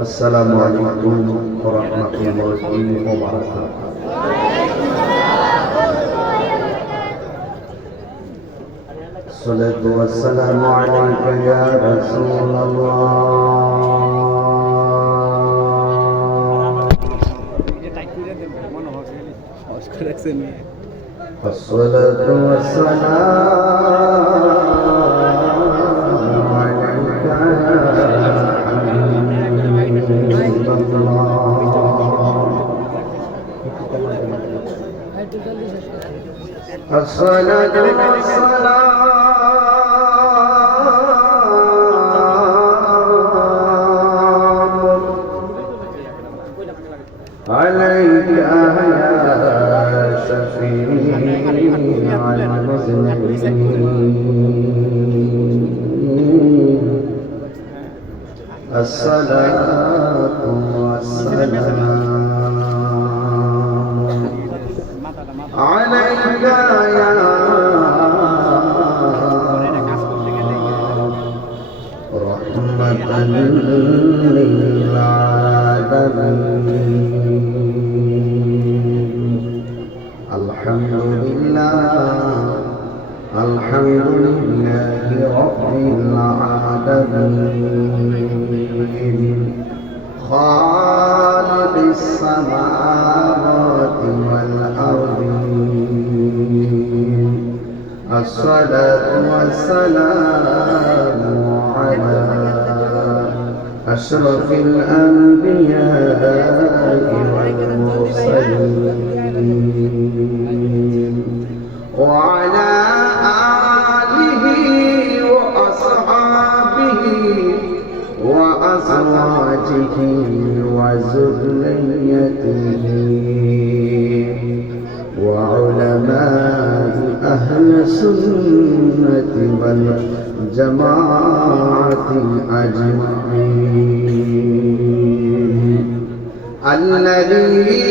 السلام عليكم ورحمة الله وبركاته الصلاة والسلام عليك يا رسول الله الصلاة والسلام عليك يا حبيب الله الصلاة والسلام يا شفيع المذنبين الصلاة والسلام عليك يا رحمة الصلاة والسلام على أشرف الأنبياء وأزواجه وذريته وعلماء أهل السنة والجماعة أجمعين الذي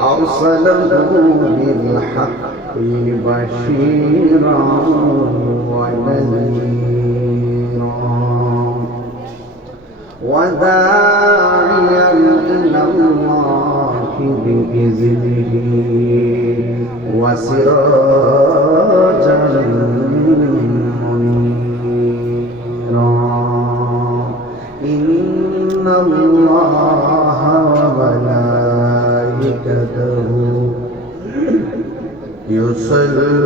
أرسله بالحق بشيرا ونذيرا وداعيا إلى الله بإذنه وسراجا منيرا. إن الله وملائكته يصلون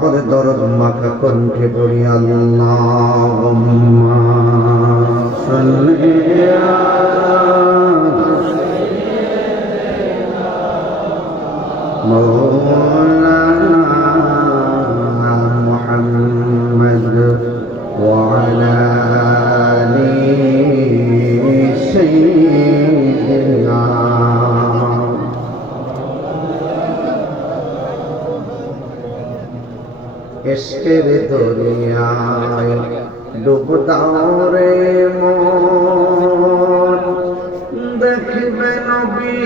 করে দরদ মাখা কণ্ঠে পড়ি আল্লাহ দাও রে দেখবে নবী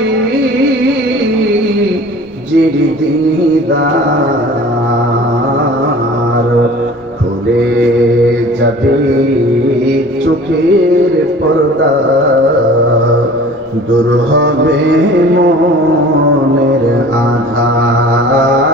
দিদার। খুলে যাবে চোখের পর্দা দূর মনের আধার।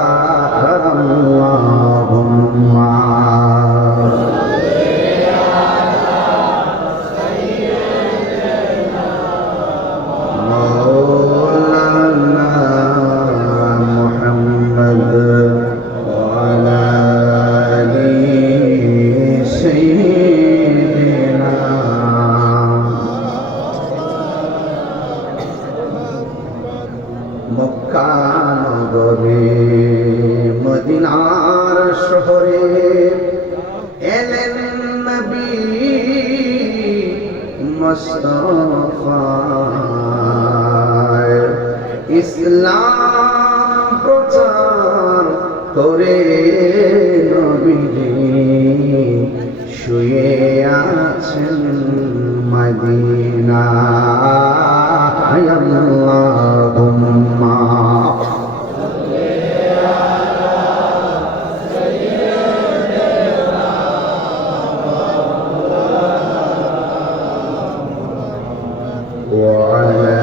مدينة يا اللهم وعلى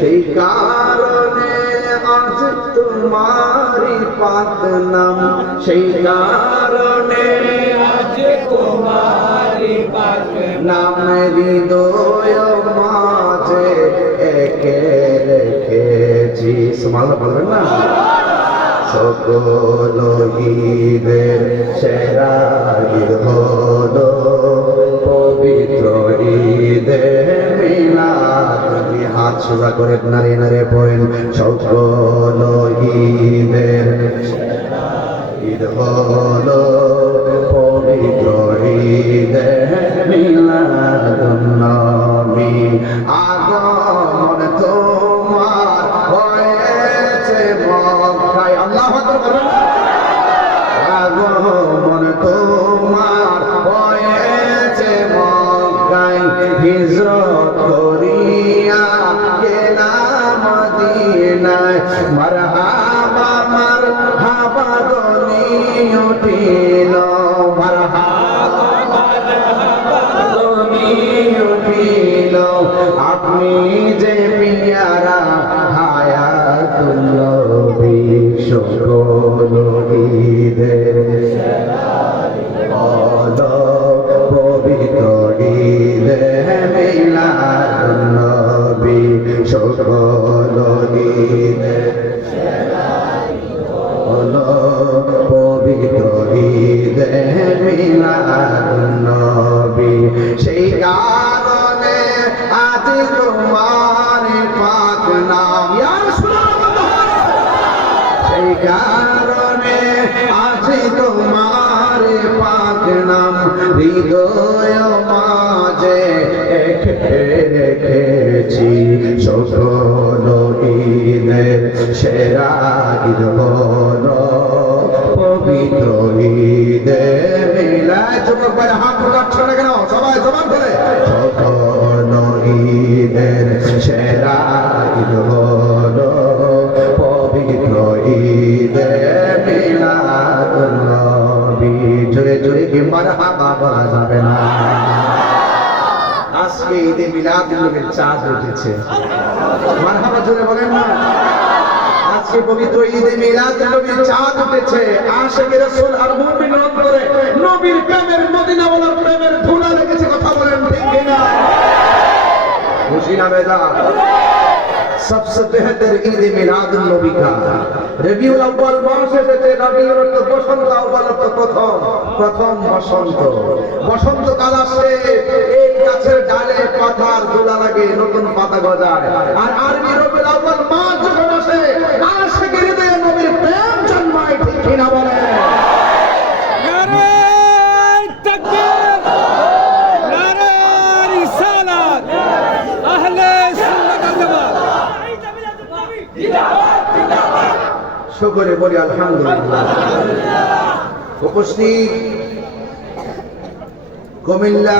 সেই কারণে আজ তোমারি পাক নাম সেই কারণে আজ তোমারি পাক নাম হৃদয় মাঝে একে রেখেছি। সমাল বলবেন না? সকল ঈদের সেরা হল হাত সোজা করে নারে নারে পড়েন। সকল ঈদের ঈদ হল হৃদয় মাঝে একে রেখেছি সকল ঈদের সেরা ঈদ হল পবিত্র ঈদে মিলায়। চোখ হাত ঈদে মিলাদ নবীর চাঁদ উঠেছে মারহাবা জোরে বলেন না আজকে পবিত্র ঈদে মিলাদ নবীর চাঁদ উঠেছে আশেকে রাসূল আর মুমিন অন্তরে নবীর প্রেমের মদিনা বলার প্রেমের ধুলা লেগেছে কথা বলেন ঠিক কিনা খুশি না বেদা सबसे बेहतर ईद मिलाद नबी का রবিউল আউয়াল মাস এসেছে রবিউল অর্থ বসন্ত আউয়াল অর্থ প্রথম প্রথম বসন্ত বসন্ত কাল আসলে এই লাগে নতুন পাতা গজায়। আর আরবি রবিউল আউয়াল মাস যখন আসে আশিকের হৃদয়ে নবীর প্রেম জন্মায় ঠিক কিনা বলে শুকরে বলি আলহামদুলিল্লাহ। উপস্থিত কুমিল্লা